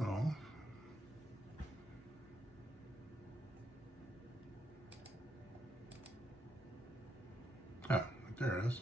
Oh. Oh, there it is.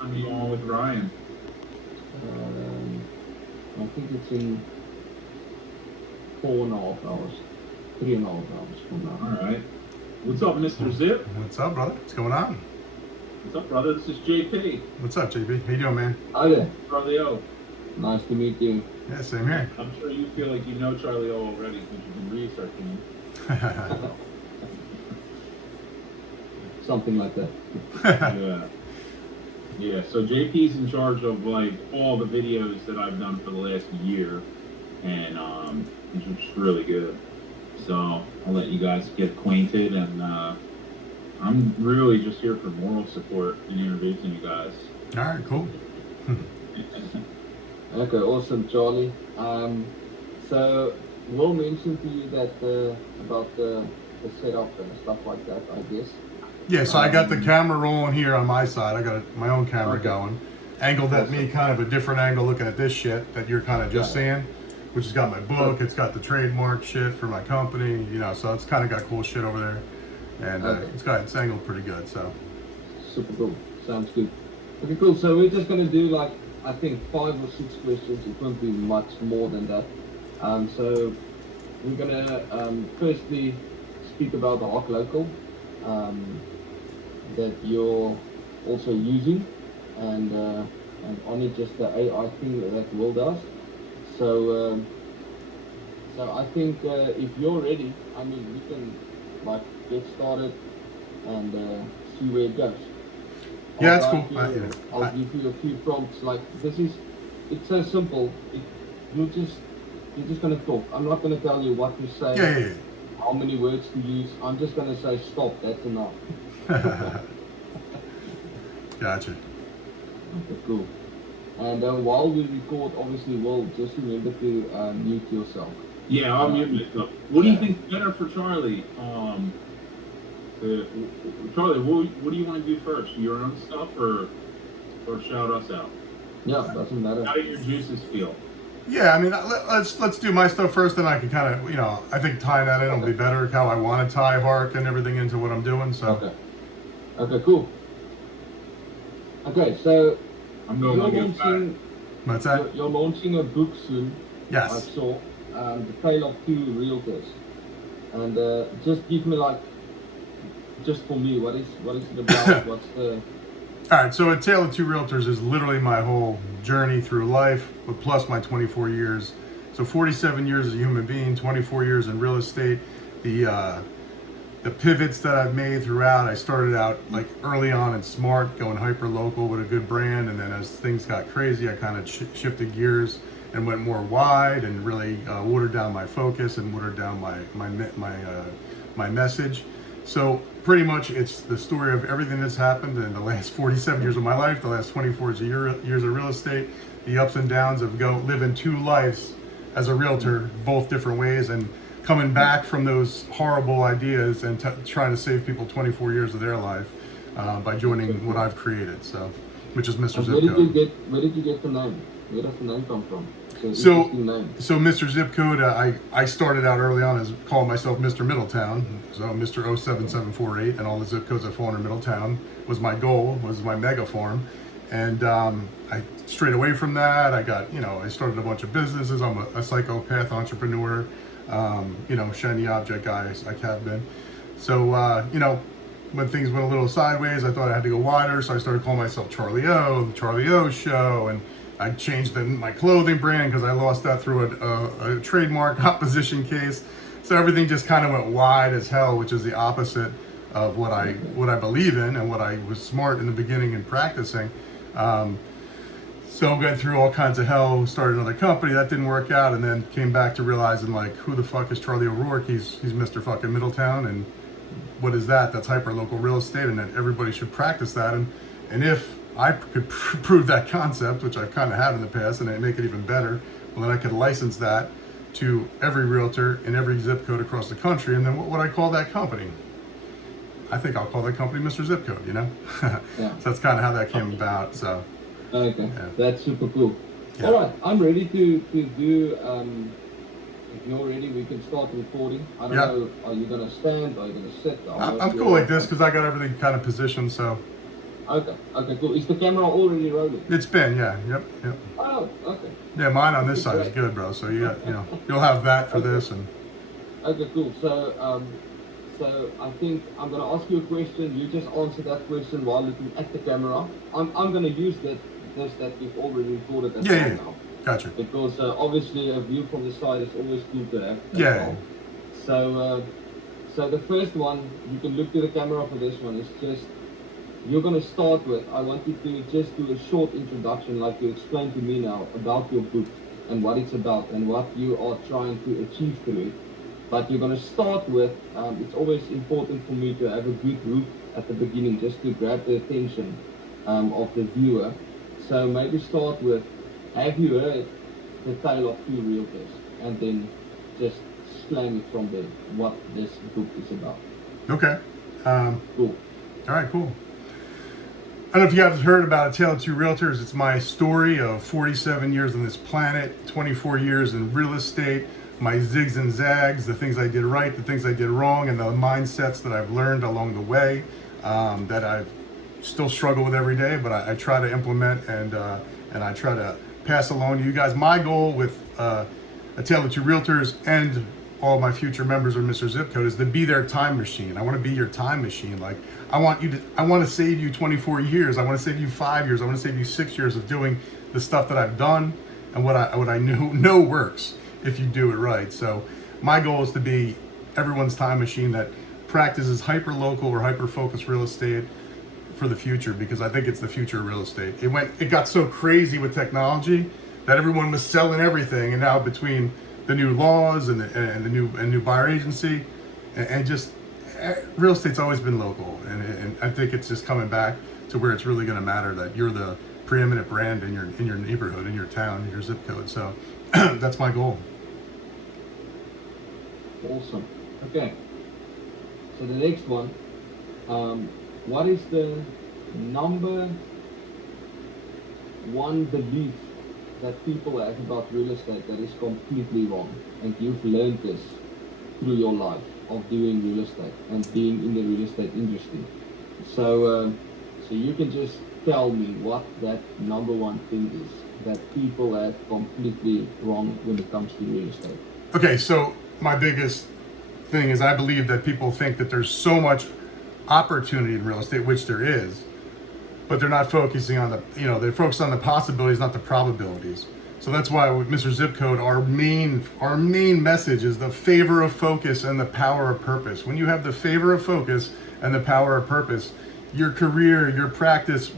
I'm on with Ryan. I think it's in 4.5 hours, 3.5 hours from now. All right. What's up, Mr. Zip? What's up, brother? What's going on? What's up, brother? This is JP. What's up, JB? How you doing, man? Hi there. Charlie O. Nice to meet you. Yeah, same here. I'm sure you feel like you know Charlie O already since you've been researching him. Something like that. Yeah. Yeah, so JP's in charge of like all the videos that I've done for the last year, and it's just really good. So I'll let you guys get acquainted, and I'm really just here for moral support and introducing you guys. All right, cool. Okay, awesome, Charlie. So Will mentioned to you that about the setup and stuff like that, I guess. Yeah, so I got the camera rolling here on my side. I got my own camera going, angled at me, kind of a different angle, looking at this shit that you're kind of just seeing, which has got my book. It's got the trademark shit for my company, you know. So it's kind of got cool shit over there, and it's angled pretty good. So Super cool. Sounds good. Okay, cool. So we're just gonna do like I think 5 or 6 questions. It won't be much more than that. So we're gonna firstly speak about the Hawk Local that you're also using, and on it just the AI thing that Will does. So I think if you're ready, I mean we can like get started and see where it goes. yeah, that's cool. I'll give you a few prompts. Like it's so simple. You're just gonna talk. I'm not gonna tell you what to say. Yeah. How many words to use. I'm just gonna say stop. That's enough. Gotcha. Okay, cool. And while we record, obviously, we'll just remember to mute yourself. Yeah, I'll mute myself. What do you think's better for Charlie? Charlie, what do you want to do first? Your own stuff or shout us out? Yeah, doesn't matter. How do your juices feel? Yeah, I mean, let's do my stuff first, then I can kind of, you know, I think tying that in will be better. How I want to tie Hark and everything into what I'm doing. So. Okay, cool. Okay, so I'm going to get back. What's that? You're launching a book soon. Yes. I saw The Tale of Two Realtors, and just give me like, just for me, what is it about? What's the All right, so A Tale of Two Realtors is literally my whole journey through life, but plus my 24 years. So 47 years as a human being, 24 years in real estate. The pivots that I've made throughout, I started out like early on in Smart, going hyper local with a good brand, and then as things got crazy, I kind of shifted gears and went more wide and really watered down my focus and watered down my message. So pretty much it's the story of everything that's happened in the last 47 years of my life, the last 24 years of real estate, the ups and downs of living 2 lives as a realtor, both different ways, and coming back from those horrible ideas and trying to save people 24 years of their life by joining what I've created. So, which is Mr. Zip Code. Where did you get the name? Where does the name come from? So Mr. Zip Code, I started out early on as calling myself Mr. Middletown. So Mr. 07748, and all the zip codes that fall under Middletown was my goal, was my mega farm. And I strayed away from that. I started a bunch of businesses. I'm a psychopath entrepreneur. shiny object guy I have been. So, when things went a little sideways, I thought I had to go wider, so I started calling myself Charlie O, the Charlie O Show, and I changed my clothing brand because I lost that through a trademark opposition case. So everything just kind of went wide as hell, which is the opposite of what I believe in and what I was smart in the beginning in practicing. So I went through all kinds of hell, started another company, that didn't work out, and then came back to realizing, like, who the fuck is Charlie O'Rourke? He's Mr. fucking Middletown, and what is that? That's hyper-local real estate, and that everybody should practice that. And if I could prove that concept, which I kind of have in the past, and make it even better, well, then I could license that to every realtor in every zip code across the country. And then what would I call that company? I think I'll call that company Mr. Zip Code, Yeah. So that's kind of how that came about, so. Okay, Yeah. that's super cool. Yeah. All right, I'm ready to do. If you're ready, we can start recording. I don't Yeah. know. Are you gonna stand? Are you gonna sit? I'm cool like this because I got everything kind of positioned, so. Okay. Okay. Cool. Is the camera already rolling? It's been, yeah, yep. Oh. Okay. Yeah, mine on this side is good, bro, so you got, you'll have that for this, and. Okay. Cool. So I think I'm gonna ask you a question. You just answer that question while looking at the camera. I'm gonna use this that you've already recorded as Yeah. now. Gotcha. Because obviously a view from the side is always cool to have. as Yeah. well. So the first one, you can look to the camera for this one, is just, you're going to start with, I want you to just do a short introduction, like you explained to me now, about your book and what it's about and what you are trying to achieve through it. But you're going to start with, it's always important for me to have a good hook at the beginning, just to grab the attention of the viewer. So maybe start with, have you heard the tale of two realtors? And then just slam it from there, what this book is about. Okay. Cool. All right, cool. I don't know if you guys heard about A Tale of Two Realtors. It's my story of 47 years on this planet, 24 years in real estate, my zigs and zags, the things I did right, the things I did wrong, and the mindsets that I've learned along the way that I still struggle with every day, but I try to implement and I try to pass along to you guys. My goal with A Tale of Two Realtors and all my future members of Mr. Zip Code is to be their time machine. I want to be your time machine. Like, I want to save you 24 years. I want to save you 5 years. I want to save you 6 years of doing the stuff that I've done and what I know works if you do it right. So my goal is to be everyone's time machine that practices hyper local or hyper focused real estate for the future, because I think it's the future of real estate. It got so crazy with technology that everyone was selling everything, and now between the new laws and the new buyer agency and just real estate's always been local, and I think it's just coming back to where it's really going to matter that you're the preeminent brand in your neighborhood, in your town, in your zip code. So that's my goal. Awesome. Okay. So the next one, what is the number one belief that people have about real estate that is completely wrong, and you've learned this through your life of doing real estate and being in the real estate industry? So you can just tell me what that number one thing is that people have completely wrong when it comes to real estate. Okay, so my biggest thing is I believe that people think that there's so much opportunity in real estate, which there is, but they're not focusing on they focus on the possibilities, not the probabilities. So that's why with Mr. Zip Code, our main message is the favor of focus and the power of purpose. When you have the favor of focus and the power of purpose, your career, your practice,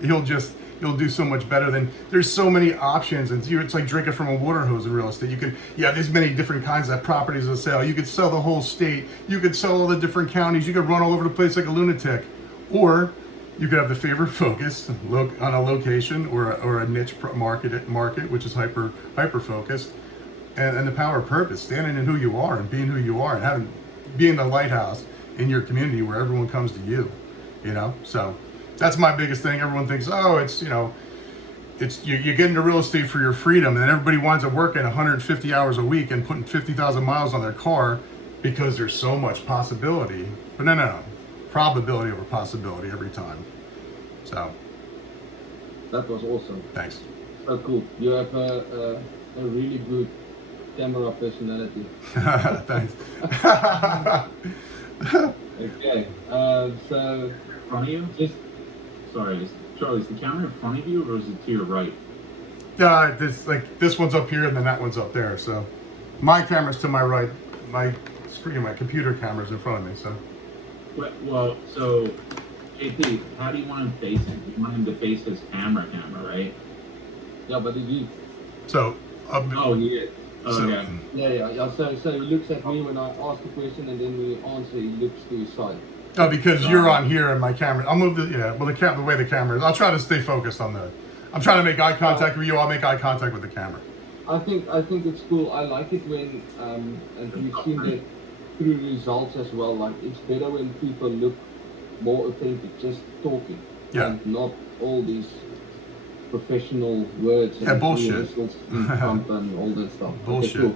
you'll do so much better. Than there's so many options, and it's like drinking from a water hose in real estate. You have this many different kinds of properties to sell. You could sell the whole state. You could sell all the different counties. You could run all over the place like a lunatic, or you could have the favor of focus on a location or a niche market, which is hyper focused, and the power of purpose, standing in who you are and being who you are, and being the lighthouse in your community where everyone comes to you. So that's my biggest thing. Everyone thinks, oh, it's you get into real estate for your freedom, and then everybody winds up working 150 hours a week and putting 50,000 miles on their car because there's so much possibility. But no. Probability over possibility every time. So that was awesome. Thanks. So cool. You have a really good camera personality. Thanks. Okay. So In front of you? just Sorry, Charlie, is the camera in front of you or is it to your right? Yeah, this one's up here and then that one's up there. So my camera's to my right. My screen, my computer camera's in front of me. So Well, so JP, how do you want him facing? You want him to face his camera, right? yeah, but he so Oh, he is. So- Okay. yeah. So he looks at me when I ask the question, and then we answer. He looks to his side. oh, because you're on here and my camera. I'll move the way the camera is. I'll try to stay focused on the. I'm trying to make eye contact with you. I'll make eye contact with the camera. I think it's cool. I like it when and we've seen that through results as well. Like it's better when people look more authentic, just talking, Yeah. and not all these professional words and bullshit. whistles and Trump and all that stuff. Okay, Bullshit. cool.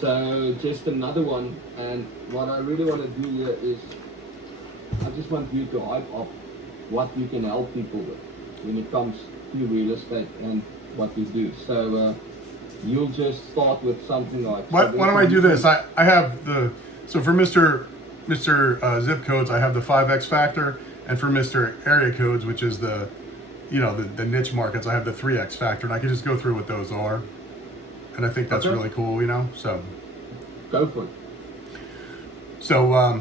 So just another one, and what I really want to do here is, I just want you to hype up what you can help people with when it comes to real estate and what you do. So you'll just start with something like. Why don't I do this? I have so for Mr. Zip Codes, I have the 5X factor, and for Mr. Area Codes, which is the niche markets, I have the 3X factor, and I can just go through what those are. And I think that's Okay. really cool, so. Go for it. So I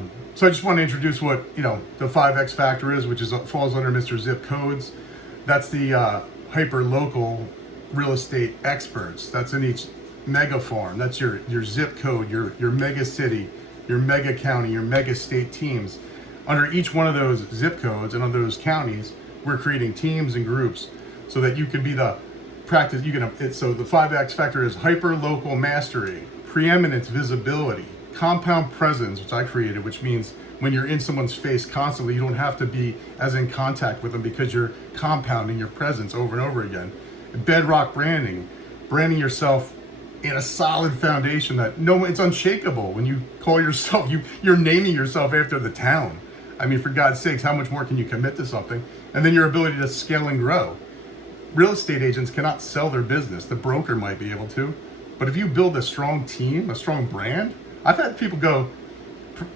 just want to introduce what, the 5X factor is, which falls under Mr. Zip Codes. That's the hyper local real estate experts. That's in each mega farm. That's your zip code, your mega city, your mega county, your mega state teams. Under each one of those zip codes and under those counties, we're creating teams and groups so that you can be the practice. So the 5X factor is hyper local mastery, preeminence visibility, compound presence, which I created, which means when you're in someone's face constantly, you don't have to be as in contact with them because you're compounding your presence over and over again. Bedrock branding yourself in a solid foundation that it's unshakable. When you call yourself, you're naming yourself after the town. I mean, for God's sakes, how much more can you commit to something? And then your ability to scale and grow. Real estate agents cannot sell their business. The broker might be able to, but if you build a strong team, a strong brand, I've had people go,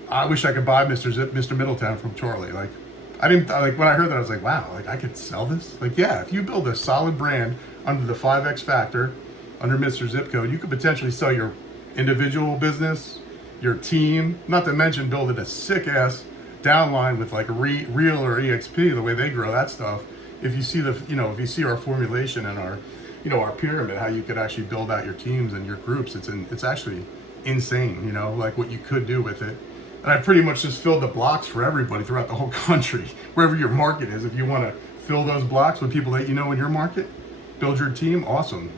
I wish I could buy Mr. Middletown from Charlie. Like, when I heard that, I was like, wow, like I could sell this? Like, yeah, if you build a solid brand under the 5X factor, under Mr. Zip Code, you could potentially sell your individual business, your team, not to mention building a sick ass downline with like a Real or EXP, the way they grow that stuff. If you see if you see our formulation and our pyramid, how you could actually build out your teams and your groups, it's actually insane, like what you could do with it. And I pretty much just filled the blocks for everybody throughout the whole country, wherever your market is. If you want to fill those blocks with people that you know in your market, build your team, awesome,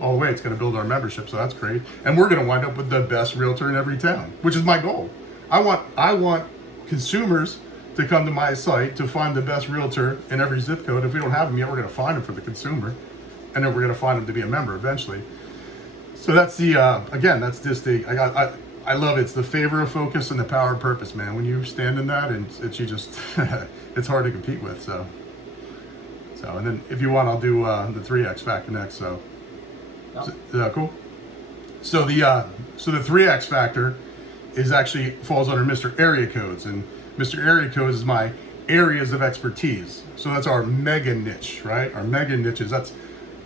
all the way. It's going to build our membership, so that's great. And we're going to wind up with the best realtor in every town, which is my goal. I want consumers to come to my site to find the best realtor in every zip code. If we don't have them yet, we're going to find them for the consumer, and then we're going to find them to be a member eventually. So that's I love it. It's the favor of focus and the power of purpose, man. When you stand in that, and it's it's hard to compete with. So and then if you want, I'll do the 3X factor next. So Yeah. is that cool? So the 3X factor is actually falls under Mr. Area Codes, and Mr. Area Codes is my areas of expertise. So that's our mega niche, right? Our mega niches. That's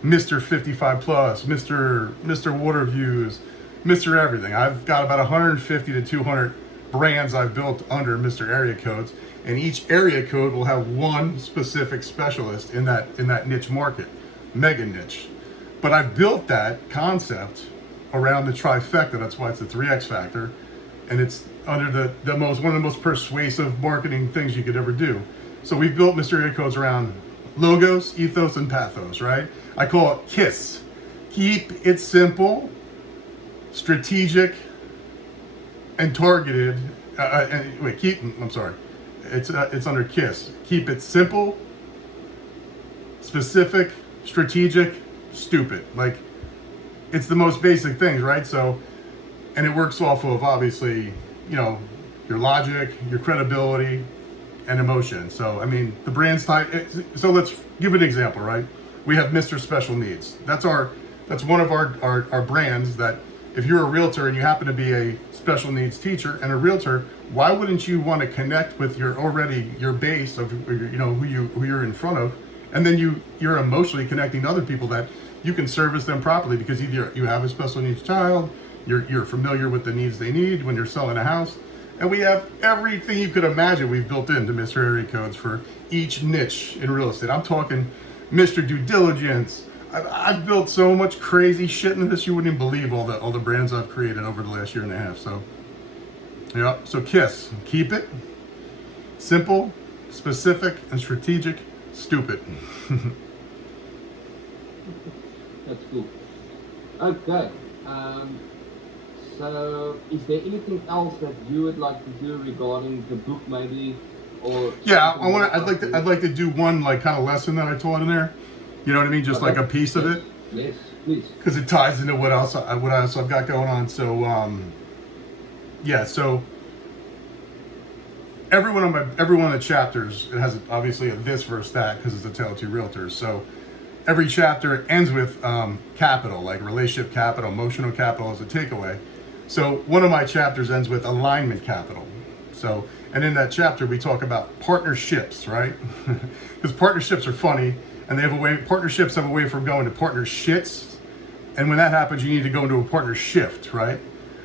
Mr. 55 plus, Mr. Water Views, Mr. Everything. I've got about 150 to 200 brands I've built under Mr. Area Codes, and each area code will have one specific specialist in that niche market, mega niche. But I've built that concept around the trifecta. That's why it's the 3X factor, and it's under one of the most persuasive marketing things you could ever do. So we've built Mr. Area Codes around logos, ethos, and pathos, right? I call it KISS. Keep it simple, strategic, and targeted. It's under KISS. Keep it simple, specific, strategic, stupid. Like, it's the most basic things, right? So, and it works off of, obviously, your logic, your credibility, and emotion. So, I mean, the brand's type. So let's give an example, right? We have Mr. Special Needs. That's our that's one of our brands that if you're a realtor and you happen to be a special needs teacher and a realtor, why wouldn't you want to connect with your base of who you're in front of, and then you're emotionally connecting to other people that you can service them properly because either you have a special needs child, you're familiar with the needs they need when you're selling a house, and we have everything you could imagine we've built into Mr. Area Codes for each niche in real estate. I'm talking Mr. Due Diligence. I've built so much crazy shit into this, you wouldn't even believe all the brands I've created over the last year and a half. So, yeah. So KISS, keep it simple, specific, and strategic. Stupid. That's cool. Okay. So, is there anything else that you would like to do regarding the book, maybe, or? Yeah, I'd like to do one like kind of lesson that I taught in there. You know what I mean? Just like a piece of it. Yes, please. Because it ties into what else I've got going on. So, so every one of the chapters, it has obviously a this versus that because it's a tale of two realtors. So every chapter ends with capital, like relationship capital, emotional capital as a takeaway. So one of my chapters ends with alignment capital. So, and in that chapter we talk about partnerships, right? Because partnerships are funny. And partnerships have a way from going to partner shits. And when that happens, you need to go into a partner shift, right?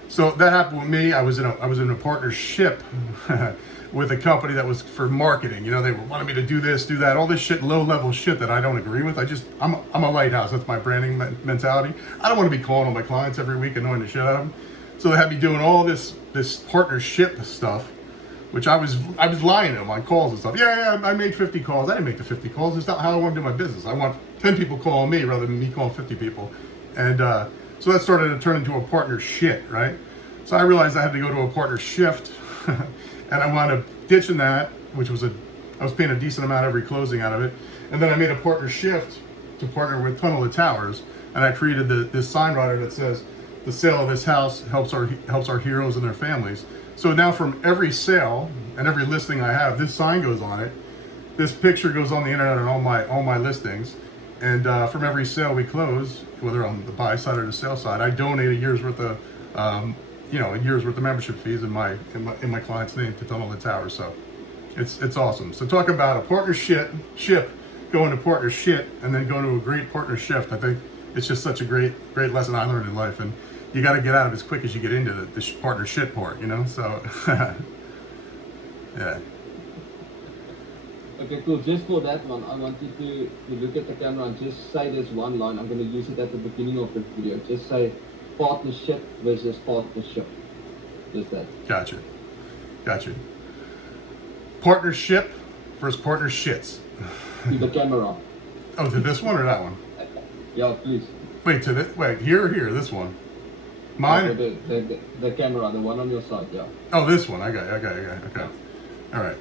So that happened with me. I was in a partnership with a company that was for marketing. You know, they wanted me to do this, do that, all this shit, low level shit that I don't agree with. I'm a lighthouse. That's my branding mentality. I don't want to be calling on my clients every week, annoying the shit out of them. So they had me doing all this partnership stuff, which I was lying to them on calls and stuff. Yeah, I made 50 calls. I didn't make the 50 calls. It's not how I want to do my business. I want 10 people calling me rather than me calling 50 people. And so that started to turn into a partner shit, right? So I realized I had to go to a partner shift, and I wound up ditching that, which was I was paying a decent amount every closing out of it. And then I made a partner shift to partner with Tunnel of Towers, and I created this sign rider that says, "The sale of this house helps our heroes and their families." So now from every sale and every listing I have, this sign goes on it. This picture goes on the internet on all my listings. And from every sale we close, whether on the buy side or the sell side, I donate a year's worth of membership fees in my client's name to Tunnel of Towers. So it's awesome. So talk about a partnership, going to partner shit, and then going to a great partner shift. I think it's just such a great lesson I learned in life. And you got to get out of it as quick as you get into the partner shit part, you know? So, yeah. Okay, cool. Just for that one, I want you to look at the camera and just say this one line. I'm going to use it at the beginning of the video. Just say partnership versus partnership. Just that. Gotcha. Partnership versus partner shits. To the camera. Oh, to this one or that one? Yeah, please. Wait, here or here? This one? Mine? The camera, the one on your side, yeah. Oh, this one. I got it. Okay. All right.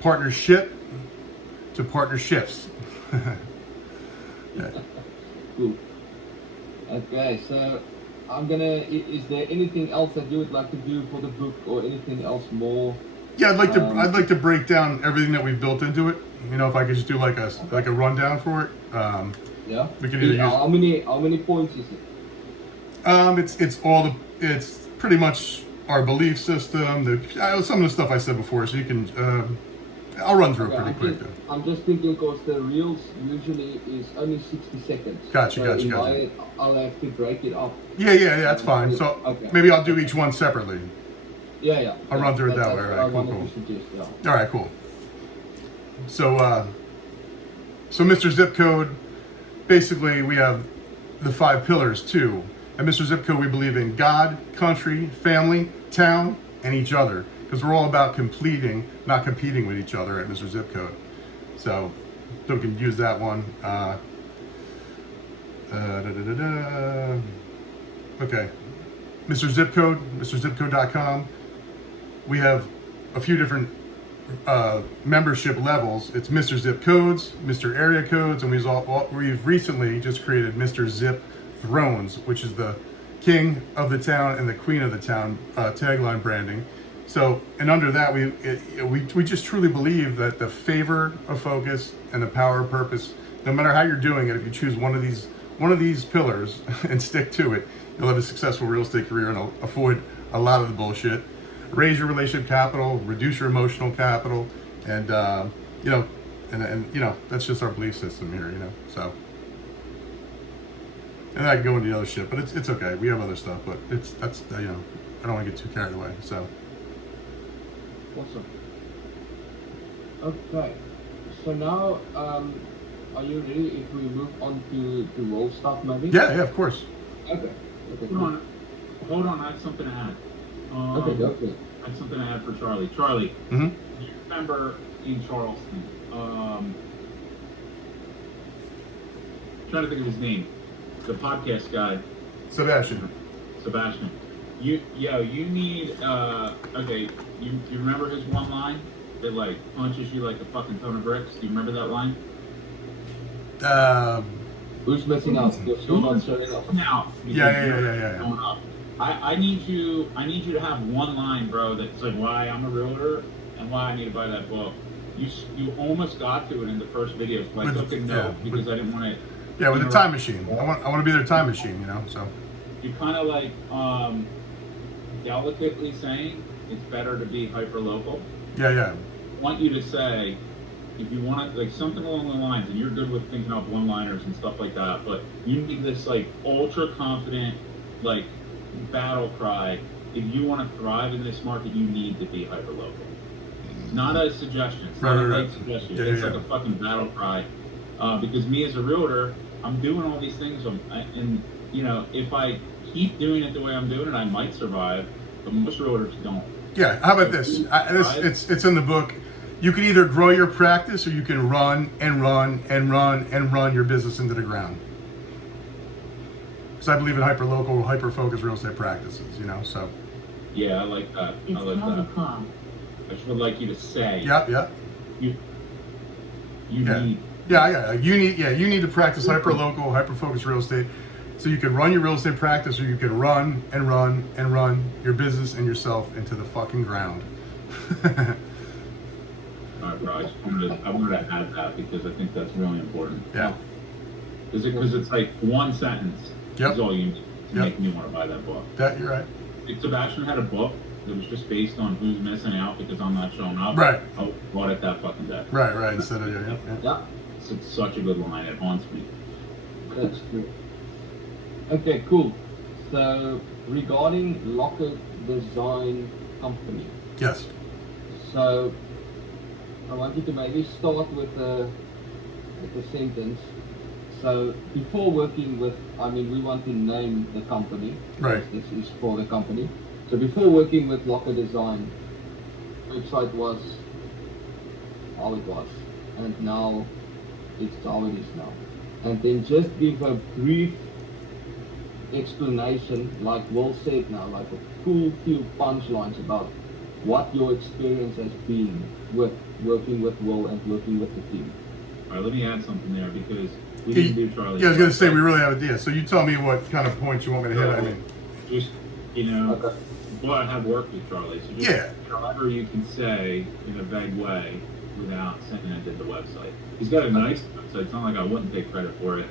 Partnership to partnerships. Yeah. Cool. Okay, so is there anything else that you would like to do for the book or anything else more? Yeah, I'd like to break down everything that we've built into it. You know, if I could just do like a rundown for it. Yeah. We could either use. How many points is it? It's pretty much our belief system. Some of the stuff I said before, so you can. I'll run through it pretty quick though. I'm just thinking because the reels usually is only 60 seconds. Gotcha. I'll have to break it up. Yeah, that's fine. So maybe I'll do each one separately. Yeah. I'll run through it that way. All right, cool. Suggest, yeah. All right, cool. So Mr. Zip Code, basically we have the 5 pillars too. At Mr. Zip Code, we believe in God, country, family, town, and each other. Because we're all about completing, not competing with each other at Mr. Zip Code. So we can use that one. Okay. Mr. Zip Code, MrZipCode.com. We have a few different membership levels. It's Mr. Zip Codes, Mr. Area Codes, and we've recently just created Mr. Zip Thrones, which is the king of the town and the queen of the town tagline branding. So, and under that, we just truly believe that the favor of focus and the power of purpose no matter how you're doing it, if you choose one of these pillars and stick to it, you'll have a successful real estate career and avoid a lot of the bullshit. Raise your relationship capital, reduce your emotional capital, and you know, and you know, that's just our belief system here, you know. So, and I can go into the other shit, but it's okay. We have other stuff, but that's you know, I don't want to get too carried away. So, Awesome. Okay. So now, are you ready if we move on to Will stuff maybe? yeah, of course. Okay. Hold on, I have something to add. Okay, go for it. I have something to add for Charlie. Charlie, Mm-hmm. do you remember in Charleston? Trying to think of his name. The podcast guy, Sebastian. Sebastian. You need okay, you remember his one line that like punches you like a fucking ton of bricks? Do you remember that line? Who's missing out? Because you're not showing up. Now. Yeah. Going up. I need you to have one line, bro, that's like why I'm a realtor and why I need to buy that book. You almost got to it in the first videos, but I took a note because I didn't want to. Yeah, with a time machine. I want to be their time machine, you know. So You kind of like delicately saying it's better to be hyper local. yeah. I want you to say, if you want to, like something along the lines, and you're good with thinking up one-liners and stuff like that, but you need this like ultra confident, like battle cry. If you want to thrive in this market, you need to be hyper local. Not a suggestion. It's not a Right. hate suggestion. Yeah, It's yeah. like a fucking battle cry. Because me as a realtor, I'm doing all these things, and you know, if I keep doing it the way I'm doing it, I might survive. But most realtors don't. Yeah, how about this? It's in the book. You can either grow your practice or you can run your business into the ground. Because I believe in hyper-local, hyper-focused real estate practices, you know, so. Yeah, I like that. It's I like 12 that. o'clock. I just would like you to say. Yeah. You Yeah. need. Yeah. You need to practice hyper-local, hyper-focused real estate so you can run your real estate practice or you can run your business and yourself into the fucking ground. All right, bro. I wanted to add that because I think that's really important. Yeah. Because it's like one sentence Yep. is all you need to Yep. make me want to buy that book. You're right. If Sebastian had a book that was just based on who's missing out because I'm not showing up, Right. I bought it that fucking day. Right. Instead of, yeah. Yeah, It's such a good line. It haunts me. that's true. Okay, cool. So regarding Locker Design Company, Yes. so I want you to maybe start with the sentence. So before working with, we want to name the company. Right. This is for the company. So before working with Locker Design, website was how it was, and now it's how it is now. And then just give a brief explanation, like Will said now, like a cool few punchlines about what your experience has been with working with Will and working with the team. All right, let me add something there because we didn't do Charlie. Yeah, I was going to say, we really have a deal. So you tell me what kind of points you want me to hit. Just, you know, Okay. well, I have worked with Charlie, so just Yeah. however you can say in a vague way without saying I did the website. He's got a nice website. It's not like I wouldn't take credit for it.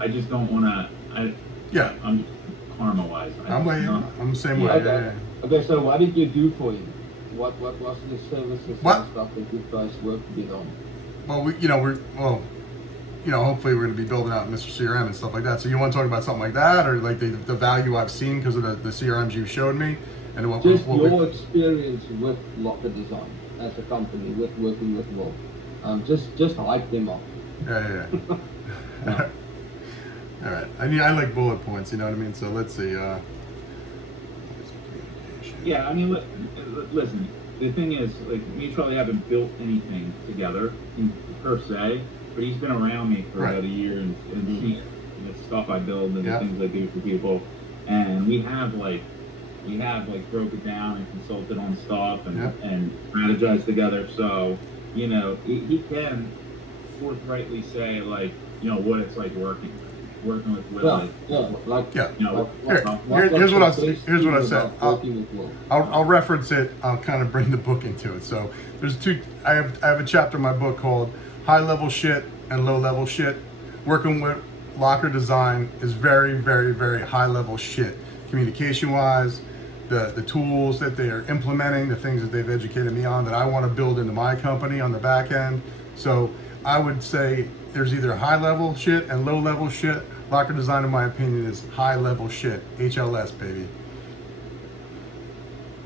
I just don't want to. Yeah. I'm karma-wise. I'm the same way. Okay. Yeah. Okay, so what did you do for him? What was the services What? and stuff that you guys worked with on? Well, hopefully we're going to be building out Mr. CRM and stuff like that. So you want to talk about something like that, or like the value I've seen because of the CRMs you showed me, and what Just what your experience with Locker Design as a company, with working with Will. Just hype them up. Yeah. All right. I like bullet points. You know what I mean. So let's see. Yeah, I mean, listen. The thing is, like, me and Charlie haven't built anything together per se, but he's been around me for Right. about a year and seen the stuff I build and Yeah. the things I do for people, and we have broke it down and consulted on stuff and Yeah. and strategized together. So, you know, he can forthrightly say like, you know, what it's like working with Will. Yeah, like Yeah. You know, Here's what I said. Working with Will. I'll reference it. I'll kind of bring the book into it. So there's two. I have a chapter in my book called "High Level Shit and low level shit. Working with Locker Design is very, very, very high level shit. Communication wise, the tools that they are implementing, the things that they've educated me on that I want to build into my company on the back end. So I would say there's either high level shit and low level shit. Locker Design, in my opinion, is high level shit. HLS, baby.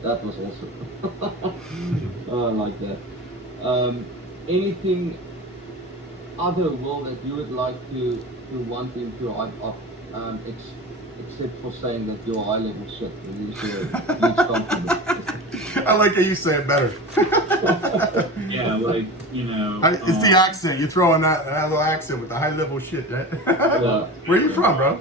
That was awesome. Oh, I like that. Anything other, Will, that you would like to want into hype up, except for saying that you're high level shit and you should huge compliment. I like how you say it better. Yeah, like, you know. It's the accent. You're throwing that little accent with the high level shit, right? Where are you from, bro?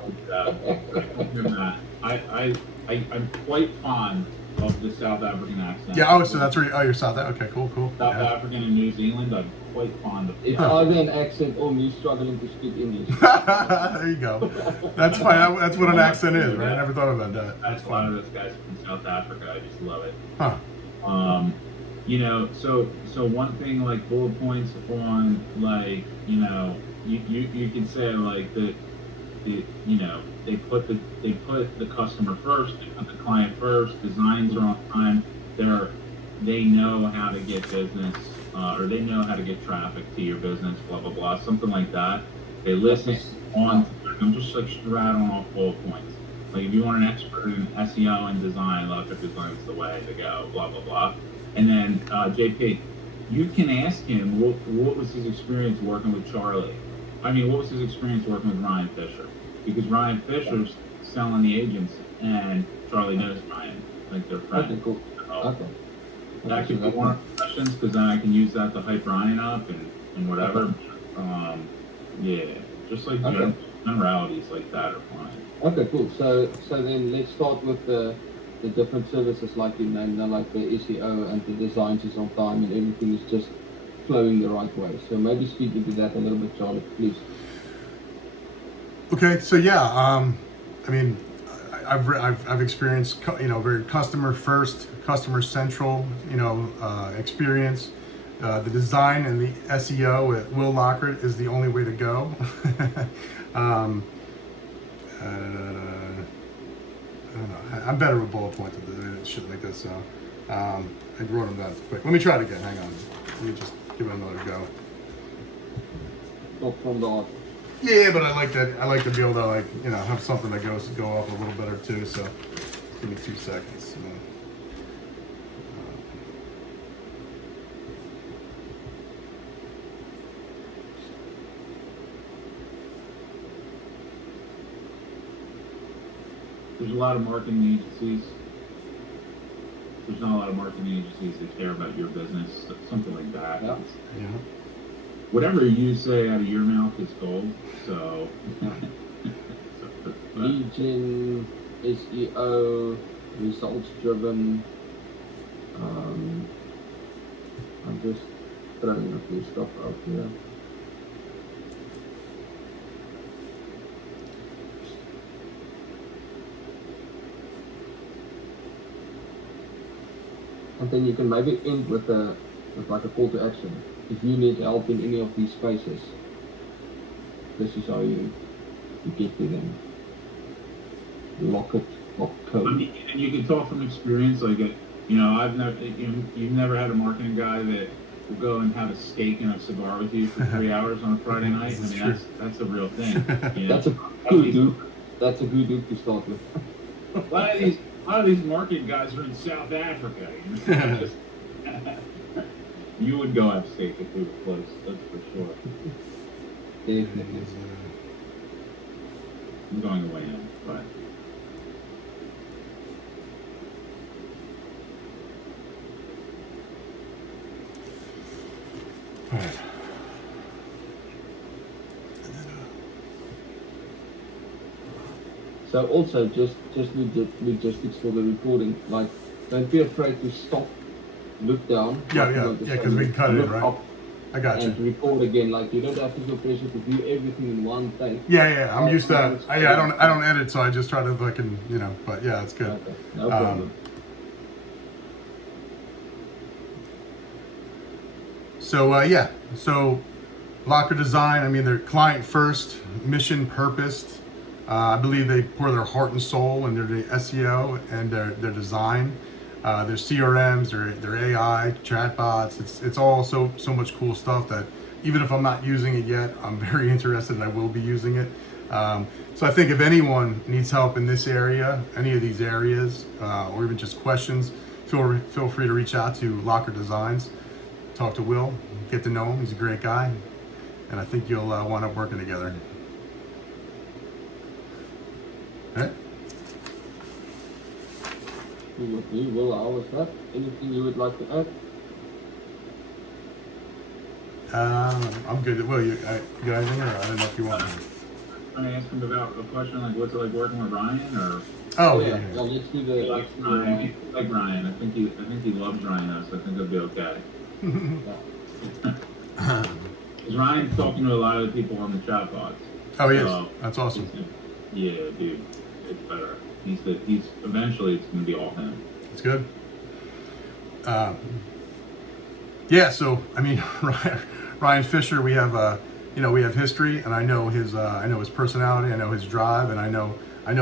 I'm quite fond of the South African accent. Yeah, oh, so that's where you're South Africa. Okay, cool. South Yeah. African and New Zealand, I'm quite fond of. It's either an accent or me struggling to speak English. There you go. That's fine. That's what an accent is, right? I never thought about that. That's a lot of those guys from South Africa. I just love it. Huh. You know, so one thing, like bullet points on, like, you know, you can say like that, you know, they put the customer first, they put the client first, designs are on time, they know how to get business, or they know how to get traffic to your business, blah blah blah, something like that. They listen on. I'm just like rattling off bullet points. Like if you want an expert in SEO and design, Locker Design is the way to go. Blah blah blah. And then JP, you can ask him what was his experience working with Charlie. I mean, what was his experience working with Ryan Fisher? Because Ryan Fisher's selling the agents, and Charlie knows Ryan, like they're friends. Okay, cool. So Okay. that could be one of the questions, because then I can use that to hype Ryan up and whatever. Yeah, just like generalities like that are fine. Okay, cool. So then let's start with the different services like you named, like the SEO and the designs is on time and everything is just flowing the right way. So maybe speak into that a little bit, Charlie, please. Okay, so yeah, I mean, I've experienced very customer first, customer central, experience. The design and the SEO at Will Locker is the only way to go. I don't know. I'm better with bullet points and shit like this, so I wrote them down quick. Let me try it again. Hang on. Let me just give it another go. Not from the heart. Yeah, but I like that. I like to be able to have something that go off a little better too. So give me 2 seconds. There's a lot of marketing agencies. There's not a lot of marketing agencies that care about your business, something like that. Yeah. Yeah. Whatever you say out of your mouth is gold. So, Lead gen, SEO, results driven. I'm just throwing a few stuff out here. And then you can maybe end with like a call to action. If you need help in any of these spaces, this is how you get to them. Lock code. and you can talk from experience. Like, I've never, you've never had a marketing guy that will go and have a steak and a cigar with you for 3 hours on a Friday night. I mean, that's a real thing. That's a good dude. That's a good dude to start with. A lot of these marketing guys are in South Africa. You would go have steak if we were close, that's for sure. Definitely. I'm going away now, but All right. So also just logistics for the recording. Like, don't be afraid to stop, look down. Yeah, because we can cut it, look right? up I got and you. record again. Like, you don't have to feel pressure to do everything in one take. Yeah. I'm used to that. I don't edit, so I just try to fucking, But yeah, it's good. Okay, no problem. So Locker Design, I mean, they're client first, mission purposed. I believe they pour their heart and soul into their SEO and their design, their CRMs, their AI, chatbots. It's all so much cool stuff that even if I'm not using it yet, I'm very interested and I will be using it. So I think if anyone needs help in this area, any of these areas, or even just questions, feel free to reach out to Locker Designs. Talk to Will, get to know him. He's a great guy, and I think you'll wind up working together. Right? Will, I was that. Anything you would like to add? I'm good. Will, you got anything, or I don't know if you want. I'm gonna ask him about a question like, what's it like working with Ryan, or? Oh yeah. yeah. Let's do the. He likes Ryan. He like Ryan. I think he loves Ryan, so I think he'll be okay. Because Ryan's talking to a lot of the people on the chat bots. Oh yes, So, that's awesome. Yeah, dude, it's better. He's eventually it's gonna be all him. It's good. Yeah. So I mean, Ryan Fisher, we have we have history, and I know his personality, I know his drive, and I know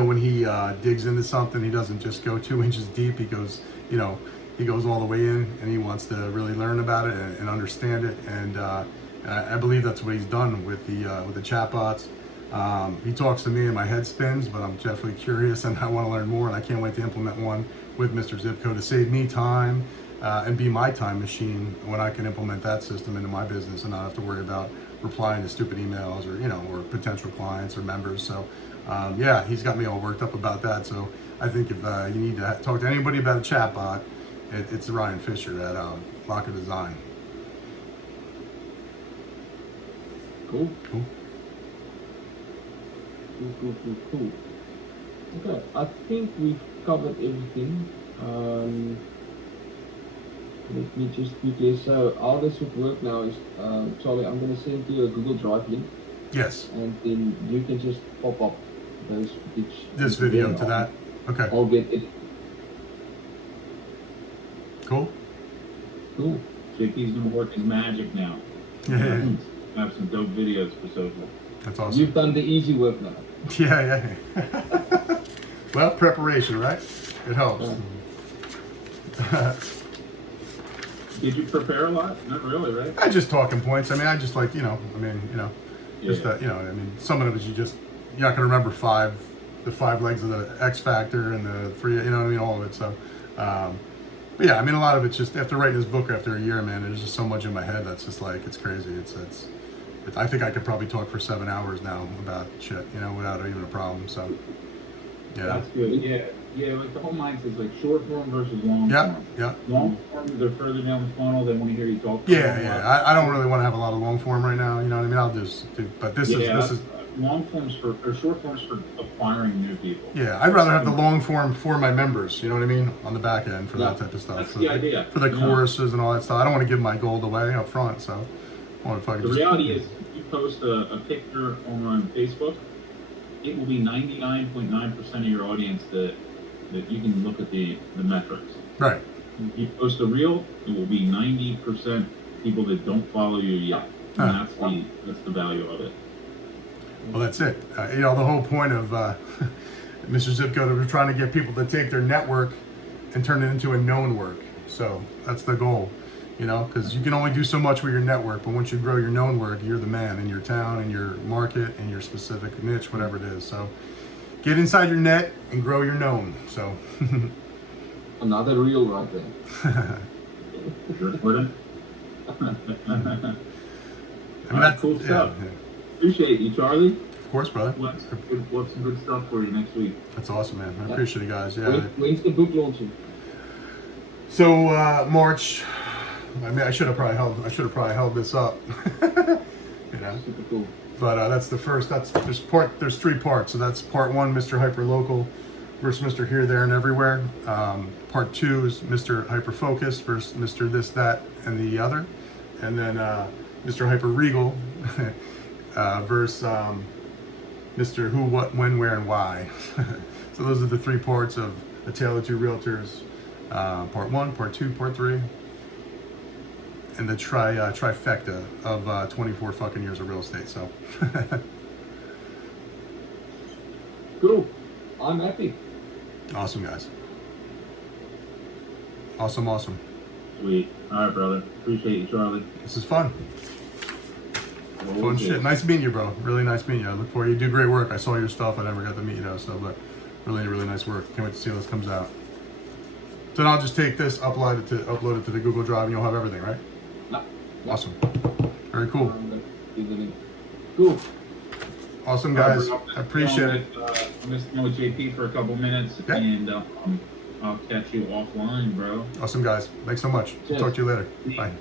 when he digs into something, he doesn't just go 2 inches deep. He goes, he goes all the way in, and he wants to really learn about it and understand it. And I believe that's what he's done with the chatbots. He talks to me, and my head spins, but I'm definitely curious, and I want to learn more. And I can't wait to implement one with Mr. Zipco to save me time and be my time machine when I can implement that system into my business and not have to worry about replying to stupid emails or potential clients or members. So yeah, he's got me all worked up about that. So I think if you need to talk to anybody about a chatbot, it's Ryan Fisher at Locker Design. Cool. Cool. Cool. Okay, I think we've covered everything. Let me just quickly. So how this would work now is, Charlie, I'm going to send you a Google Drive link, Yes. and then you can just pop up those This video to that. Okay. I'll get it. Cool. Cool. JP's gonna work his magic now. Yeah. Have some dope videos for social. That's awesome. You've done the easy work now. Yeah. Well, preparation, right? It helps. Did you prepare a lot? Not really, right? I just talking points. I mean, I just like just Yeah. that I mean, some of it is you're not gonna remember the five legs of the X Factor and the three, all of it. So, but yeah, I mean, a lot of it's just after writing this book after a year, man. There's just so much in my head that's just like it's crazy. I think I could probably talk for 7 hours now about shit, without even a problem. So, yeah. That's good. Yeah. Like the whole mindset is like short form versus long form. Yeah. Long form, they're further down the funnel. They want to hear you talk. Yeah. I don't really want to have a lot of long form right now. You know what I mean? I'll just do. But this is long forms or short forms for acquiring new people. Yeah, I'd rather have the long form for my members, you know what I mean, on the back end for that type of stuff. That's the idea. For the courses and all that stuff. I don't want to give my gold away up front, so I want to fucking The reality is, if you post a picture on Facebook, it will be 99.9% of your audience that you can look at the metrics. Right. If you post a reel, it will be 90% people that don't follow you yet. And that's the value of it. Well, that's it. The whole point of Mr. Zipco, we're trying to get people to take their network and turn it into a known work. So that's the goal, because you can only do so much with your network, but once you grow your known work, you're the man in your town, in your market, in your specific niche, whatever it is. So get inside your net and grow your known. So Another reel right there. Recording? I mean, that's cool stuff. Yeah. Appreciate you, Charlie. Of course, brother. What's some good stuff for you next week? That's awesome, man. I appreciate it, guys. Yeah. When's the book launching? So March. I mean, I should have probably held this up. Super cool. But that's the first. There's 3 parts. So that's part 1, Mr. Hyper Local versus Mr. Here, There, and Everywhere. Part 2 is Mr. Hyper Focus versus Mr. This, That, and the Other, and then Mr. Hyper Regal versus Mr. Who, What, When, Where, and Why. So those are the 3 parts of A Tale of Two Realtors. Part 1, Part 2, Part 3. and the trifecta of 24 fucking years of real estate. So, Cool. I'm happy. awesome, guys. Awesome. Sweet. All right, brother. Appreciate you, Charlie. This is fun. Well, Fun we'll shit. see. Nice meeting you, bro. Really nice meeting you. I look forward. You do great work. I saw your stuff. I never got to meet you though, so but really nice work. Can't wait to see how this comes out. So then I'll just take this, upload it to the Google Drive, and you'll have everything, right? Yeah. Awesome. Very cool. Cool. Awesome, guys. I appreciate it. I'm gonna stay with JP for a couple minutes, Okay. and I'll catch you offline, bro. Awesome, guys. Thanks so much. Cheers. Talk to you later. Bye.